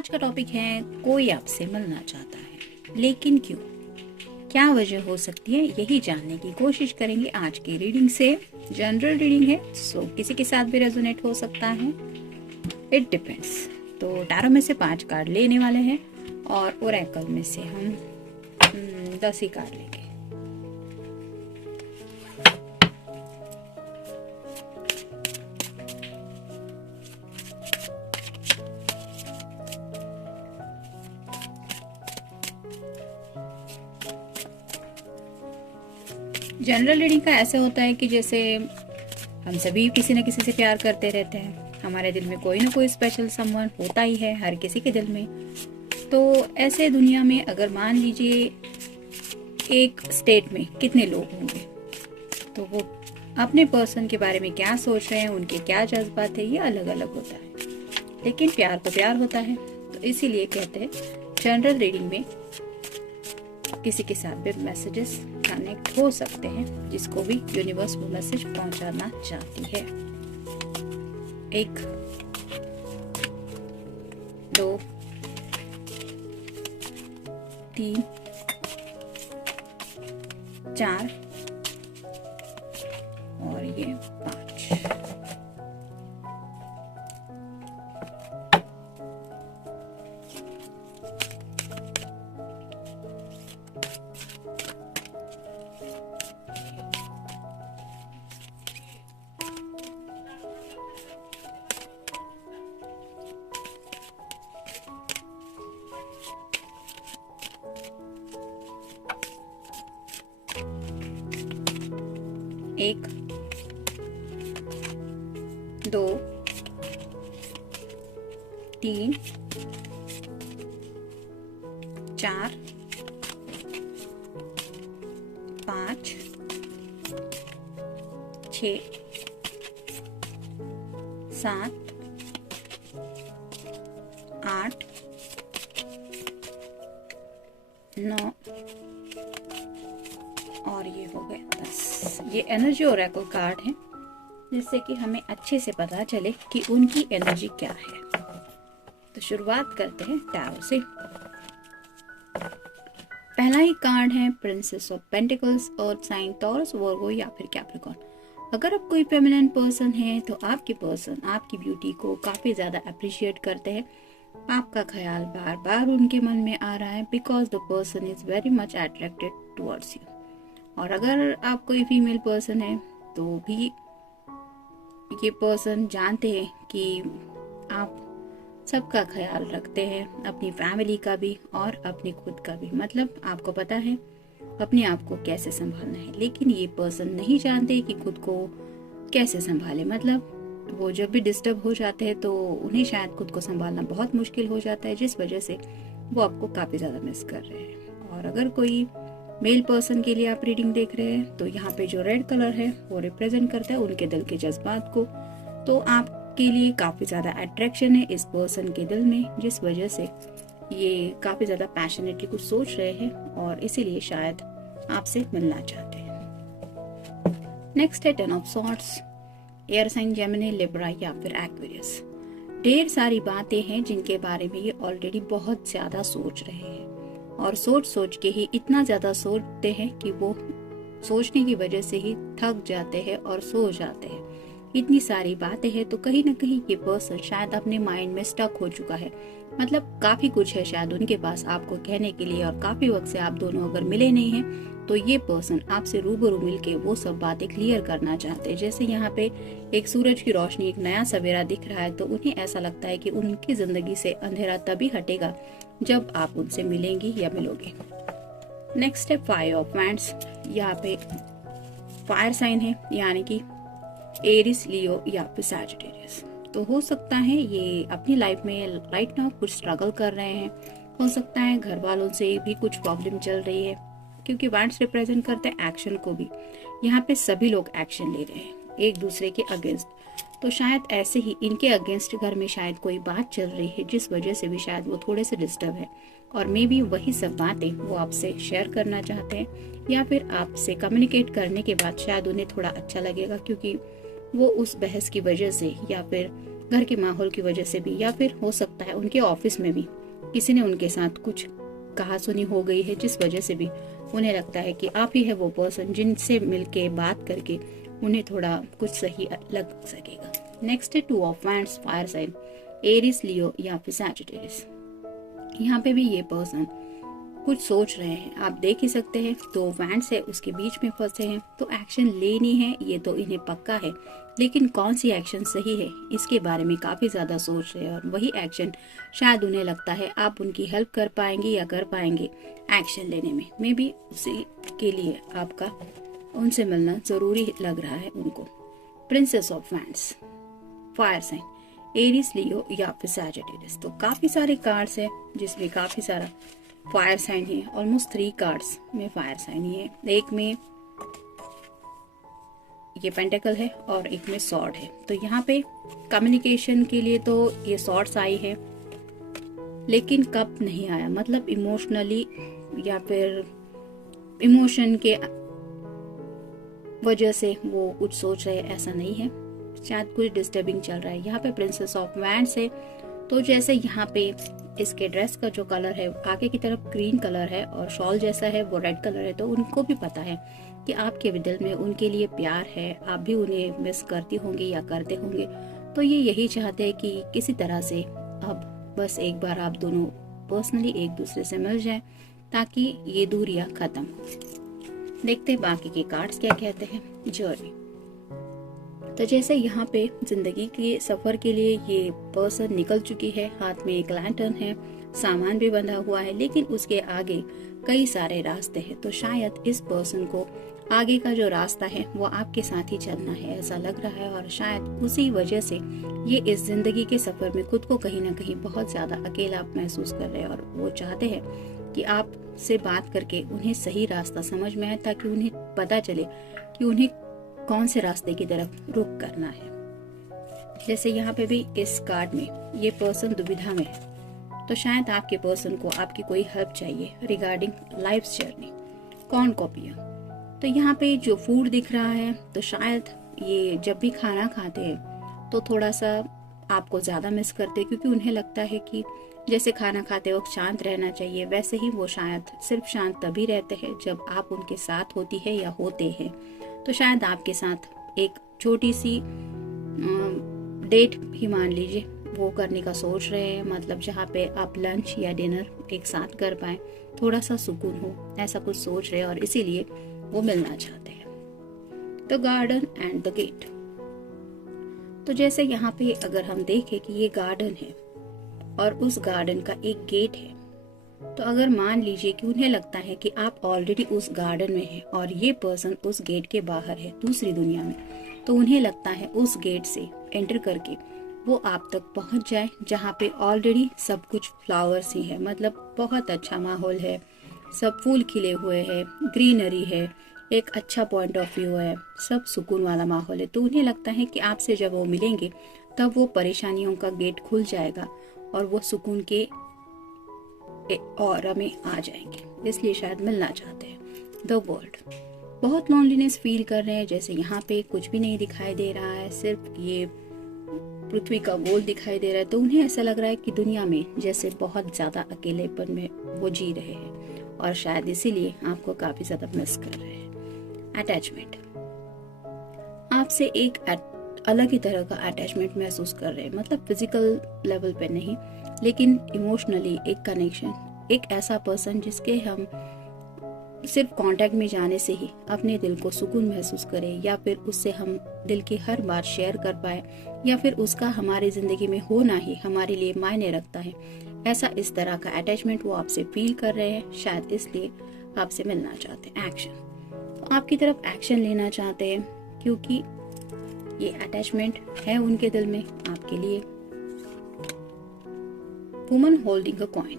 आज का टॉपिक है कोई आपसे मिलना चाहता है लेकिन क्यों, क्या वजह हो सकती है, यही जानने की कोशिश करेंगे आज की रीडिंग से। जनरल रीडिंग है, सो किसी के साथ भी रेजोनेट हो सकता है, इट डिपेंड्स। तो टैरो में से 5 कार्ड लेने वाले हैं और ओरेकल में से हम 10 ही कार्ड लेंगे। जनरल रीडिंग का ऐसे होता है कि जैसे हम सभी किसी न किसी से प्यार करते रहते हैं, हमारे दिल में कोई ना कोई स्पेशल समवन होता ही है हर किसी के दिल में। तो ऐसे दुनिया में अगर मान लीजिए एक स्टेट में कितने लोग होंगे, तो वो अपने पर्सन के बारे में क्या सोच रहे हैं, उनके क्या जज्बात है, ये अलग अलग होता है। लेकिन प्यार तो प्यार होता है, तो इसीलिए कहते हैं जनरल रीडिंग में किसी के साथ भी मैसेजेस कनेक्ट हो सकते हैं, जिसको भी यूनिवर्स वो मैसेज पहुंचाना चाहती है। 1 2 3 4 और ये 5। एक 2 3 4 5 6 7 8 9 और ये हो गए 10। ये एनर्जी ओरेकल कार्ड है, जिससे कि हमें अच्छे से पता चले कि उनकी एनर्जी क्या है। तो शुरुआत करते हैं टैरो से। पहला ही कार्ड है प्रिंसेस ऑफ पेंटिकल्स और साइन टॉरस, वर्गो या फिर कैप्रिकॉर्न। अगर आप कोई फेमिनिन पर्सन है तो आपकी पर्सन आपकी ब्यूटी को काफी ज्यादा अप्रिशिएट करते हैं। आपका ख्याल बार बार उनके मन में आ रहा है because the person is very much attracted towards you. और अगर आप कोई फीमेल पर्सन है तो भी ये पर्सन जानते हैं कि आप सबका ख्याल रखते हैं, अपनी फैमिली का भी और अपनी खुद का भी। मतलब आपको पता है अपने आप को कैसे संभालना है, लेकिन ये पर्सन नहीं जानते कि खुद को कैसे संभाले। मतलब वो जब भी डिस्टर्ब हो जाते हैं तो उन्हें शायद खुद को संभालना बहुत मुश्किल हो जाता है, जिस वजह से वो आपको काफी ज्यादा मिस कर रहे हैं। और अगर कोई मेल पर्सन के लिए आप रीडिंग देख रहे हैं तो यहाँ पे जो रेड कलर है वो रिप्रेजेंट करता है उनके दिल के जज्बात को। तो आपके लिए काफी ज्यादा अट्रैक्शन है इस पर्सन के दिल में, जिस वजह से ये काफी ज्यादा पैशनेटली कुछ सोच रहे हैं और इसीलिए शायद आपसे मिलना चाहते हैं। नेक्स्ट है 10 of swords, air sign Gemini, Libra या फिर एक्वेरियस। ढेर सारी बातें हैं जिनके बारे में ये ऑलरेडी बहुत ज्यादा सोच रहे हैं और सोच सोच के ही इतना ज्यादा सोचते हैं कि वो सोचने की वजह से ही थक जाते हैं और सो जाते हैं। इतनी सारी बातें हैं तो कहीं ना कहीं ये पर्सन शायद अपने माइंड में स्टक हो चुका है। मतलब काफी कुछ है शायद उनके पास आपको कहने के लिए, और काफी वक्त से आप दोनों अगर मिले नहीं हैं तो ये पर्सन आपसे रूबरू मिलके वो सब बातें क्लियर करना चाहते हैं। जैसे यहाँ पे एक सूरज की रोशनी, एक नया सवेरा दिख रहा है, तो उन्हें ऐसा लगता है कि उनकी जिंदगी से अंधेरा तभी हटेगा जब आप उनसे मिलेंगी या मिलोगे। नेक्स्ट है 5 ऑफ वांड्स। यहाँ पे फायर साइन है, यानी कि एरिस, लियो या फिर सैजिटेरियस। तो हो सकता है ये अपनी लाइफ में राइट नाउ कुछ स्ट्रगल कर रहे हैं। हो सकता है घर वालों से भी कुछ प्रॉब्लम चल रही है, क्योंकि वांड्स रिप्रेजेंट करते हैं एक्शन को भी। यहाँ पे सभी लोग एक्शन ले रहे हैं एक दूसरे के अगेंस्ट। तो शायद ऐसे ही इनके अगेंस्ट घर में शायद कोई बात चल रही है, जिस वजह से भी शायद वो थोड़े से डिस्टर्ब है। और मे बी वही सब बातें वो आपसे शेयर करना चाहते हैं, या फिर आपसे कम्युनिकेट करने के बाद शायद उन्हें थोड़ा अच्छा लगेगा, क्योंकि वो उस बहस की वजह से या फिर घर के माहौल की वजह से भी, या फिर हो सकता है उनके ऑफिस में भी किसी ने उनके साथ कुछ कहा सुनी हो गई है, जिस वजह से भी उन्हें लगता है कि आप ही है वो पर्सन जिनसे मिलके बात करके उन्हें थोड़ा कुछ सही लग सकेगा। नेक्स्ट है 2 of wands, fire sign, Aries, Leo या फिर सैजिटेरियस। यहाँ पे भी ये पर्सन कुछ सोच रहे हैं, आप देख ही सकते हैं 2 वैंड्स है, उसके बीच में फंसे हैं, तो एक्शन लेनी है ये तो इन्हें पक्का है, लेकिन कौन सी एक्शन सही है इसके बारे में काफी ज्यादा सोच रहे हैं, और वही एक्शन शायद उन्हें लगता है आप उनकी हेल्प कर पाएंगे या कर पाएंगे एक्शन लेने में। मे बी उसी के लिए आपका उनसे मिलना जरूरी लग रहा है उनको। Princess of wands, fire sign, Aries, Leo या फिर सैजिटेरियस। तो काफी सारे कार्ड्स है जिसमें काफी सारा फायर साइन है, ऑलमोस्ट 3 कार्ड्स में फायर साइन ही है। एक में ये पेंटेकल है और एक में सॉर्ड है। तो यहाँ पे कम्युनिकेशन के लिए तो ये सॉर्ड्स आई है, लेकिन कब नहीं आया, मतलब इमोशनली या फिर इमोशन के वजह से वो कुछ सोच रहे ऐसा नहीं है, शायद कुछ डिस्टर्बिंग चल रहा है। यहाँ पे प्रिंसेस ऑफ वैंड्स है, तो जैसे यहाँ पे इसके ड्रेस का जो कलर है आगे की तरफ ग्रीन कलर है और शॉल जैसा है वो रेड कलर है, तो उनको भी पता है कि आपके दिल में उनके लिए प्यार है, आप भी उन्हें मिस करती होंगी या करते होंगे। तो ये यही चाहते हैं कि किसी तरह से अब बस एक बार आप दोनों पर्सनली एक दूसरे से मिल जाएं ताकि ये दूरियां खत्म हो। देखते हैं बाकी के कार्ड्स क्या कहते हैं। जर्नी, तो जैसे यहाँ पे जिंदगी के सफर के लिए ये पर्सन निकल चुकी है, हाथ में एक लैंटर्न है, सामान भी बंधा हुआ है, लेकिन उसके आगे कई सारे रास्ते हैं। तो शायद इस पर्सन को आगे का जो रास्ता है वो आपके साथ ही चलना है ऐसा लग रहा है, और शायद उसी वजह से ये इस जिंदगी के सफर में खुद को कहीं ना कहीं बहुत ज्यादा अकेला महसूस कर रहे हैं, और वो चाहते हैं कि आप से बात करके उन्हें सही रास्ता समझ में आए ताकि उन्हें पता चले कि उन्हें कौन से रास्ते की तरफ रुख करना है। जैसे यहाँ पे भी इस कार्ड में ये पर्सन दुविधा में है, तो शायद आपके पर्सन को आपकी कोई हेल्प चाहिए रिगार्डिंग लाइफ जर्नी। कौन कॉपिया, तो यहाँ पे जो फूड दिख रहा है, तो शायद ये जब भी खाना खाते हैं तो थोड़ा सा आपको ज्यादा मिस करते हैं, क्योंकि उन्हें लगता है कि जैसे खाना खाते वक्त शांत रहना चाहिए, वैसे ही वो शायद सिर्फ शांत तभी रहते हैं जब आप उनके साथ होती है या होते हैं। तो शायद आपके साथ एक छोटी सी डेट ही मान लीजिए वो करने का सोच रहे हैं, मतलब जहाँ पे आप लंच या डिनर एक साथ कर पाए, थोड़ा सा सुकून हो, ऐसा कुछ सोच रहे हैं और इसीलिए वो मिलना चाहते हैं। The garden and the gate, तो जैसे यहाँ पे अगर हम देखें कि ये गार्डन है और उस गार्डन का एक गेट है, तो अगर मान लीजिए कि उन्हें लगता है कि आप ऑलरेडी उस गार्डन में हैं और ये पर्सन उस गेट के बाहर है दूसरी दुनिया में, तो उन्हें लगता है उस गेट से एंटर करके वो आप तक पहुंच जाए जहाँ पे ऑलरेडी सब कुछ फ्लावर्स ही है, मतलब बहुत अच्छा माहौल है, सब फूल खिले हुए हैं, ग्रीनरी है, एक अच्छा पॉइंट ऑफ व्यू है, सब सुकून वाला माहौल है। तो उन्हें लगता है कि आपसे जब वो मिलेंगे तब वो परेशानियों का गेट खुल जाएगा और वो सुकून के और में आ जाएंगे, इसलिए शायद मिलना चाहते हैं। द वर्ल्ड, बहुत लोनलीनेस फील कर रहे हैं, जैसे यहाँ पे कुछ भी नहीं दिखाई दे रहा है, सिर्फ ये पृथ्वी का गोल दिखाई दे रहा है। तो उन्हें ऐसा लग रहा है कि दुनिया में जैसे बहुत ज्यादा अकेलेपन में वो जी रहे हैं, और शायद इसीलिए आपको काफी ज्यादा मिस कर रहे हैं। अटैचमेंट, आपसे एक अलग ही तरह का अटैचमेंट महसूस कर रहे हैं, मतलब फिजिकल लेवल पे नहीं, लेकिन इमोशनली एक कनेक्शन, एक ऐसा पर्सन जिसके हम सिर्फ कांटेक्ट में जाने से ही अपने दिल को सुकून महसूस करें, या फिर उससे हम दिल की हर बात शेयर कर पाए, या फिर उसका हमारी जिंदगी में होना ही हमारे लिए मायने रखता है। ऐसा इस तरह का अटैचमेंट वो आपसे फील कर रहे हैं, शायद इसलिए आपसे मिलना चाहते हैं। एक्शन, तो आपकी तरफ एक्शन लेना चाहते हैं क्योंकि ये अटैचमेंट है उनके दिल में आपके लिए। वुमन होल्डिंग अ कॉइन,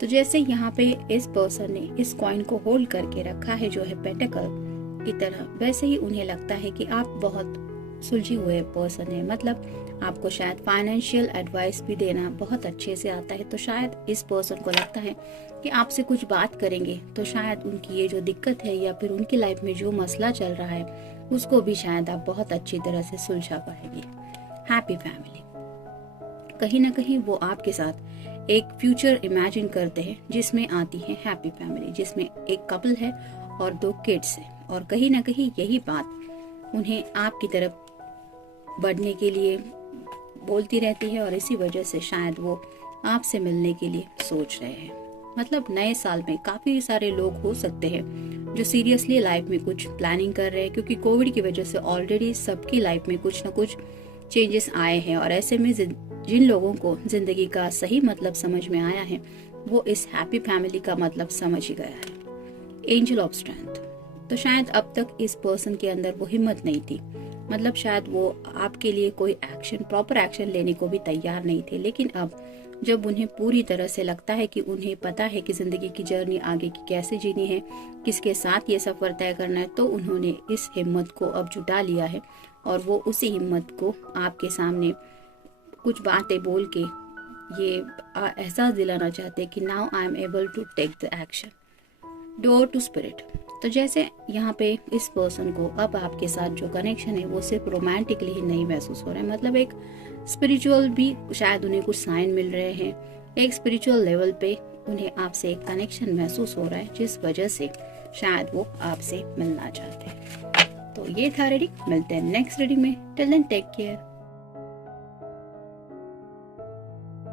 तो जैसे यहाँ पे इस पर्सन ने इस कॉइन को होल्ड करके रखा है जो है पेंटिकल की तरह, वैसे ही उन्हें लगता है कि आप बहुत सुलझे हुए पर्सन है, मतलब आपको शायद फाइनेंशियल एडवाइस भी देना बहुत अच्छे से आता है। तो शायद इस पर्सन को लगता है कि आपसे कुछ बात करेंगे तो शायद उनकी ये जो दिक्कत है या फिर उनकी लाइफ में जो मसला चल रहा है उसको भी शायद आप बहुत अच्छी तरह से सुलझा पाएंगे। हैप्पी फैमिली, कहीं ना कहीं वो आपके साथ एक फ्यूचर इमेजिन करते हैं जिसमें आती है हैप्पी फैमिली, जिसमें एक कपल है और 2 किड्स है, और कहीं ना कहीं यही बात उन्हें आपकी तरफ बढ़ने के लिए बोलती रहती है, और इसी वजह से शायद वो आपसे मिलने के लिए सोच रहे हैं। मतलब नए साल में काफी सारे लोग हो सकते हैं जो सीरियसली लाइफ में कुछ प्लानिंग कर रहे हैं, क्योंकि कोविड की वजह से ऑलरेडी सबकी लाइफ में कुछ ना कुछ चेंजेस आए हैं, और ऐसे में जिन लोगों को जिंदगी का सही मतलब समझ में आया है वो इस हैप्पी फैमिली का मतलब समझ ही गया है। एंजल ऑफ स्ट्रेंथ, तो शायद अब तक इस पर्सन के अंदर वो हिम्मत नहीं थी, मतलब शायद वो आपके लिए कोई एक्शन, प्रॉपर एक्शन लेने को भी तैयार नहीं थे, लेकिन अब जब उन्हें पूरी तरह से लगता है कि उन्हें पता है कि जिंदगी की जर्नी आगे की कैसे जीनी है, किसके साथ ये सफर तय करना है, तो उन्होंने इस हिम्मत को अब जुटा लिया है, और वो उसी हिम्मत को आपके सामने कुछ बातें बोल के ये एहसास दिलाना चाहते हैं कि now I am able to take the action. Door to spirit, तो जैसे यहाँ पे इस पर्सन को अब आपके साथ जो कनेक्शन है वो सिर्फ रोमांटिकली ही नहीं महसूस हो रहा है, मतलब एक स्पिरिचुअल भी शायद उन्हें कुछ साइन मिल रहे हैं, एक स्पिरिचुअल लेवल पे उन्हें आपसे एक कनेक्शन महसूस हो रहा है, जिस वजह से शायद वो आपसे मिलना चाहते हैं। तो ये था रीडिंग, मिलते हैं नेक्स्ट रीडिंग में। Till then take care.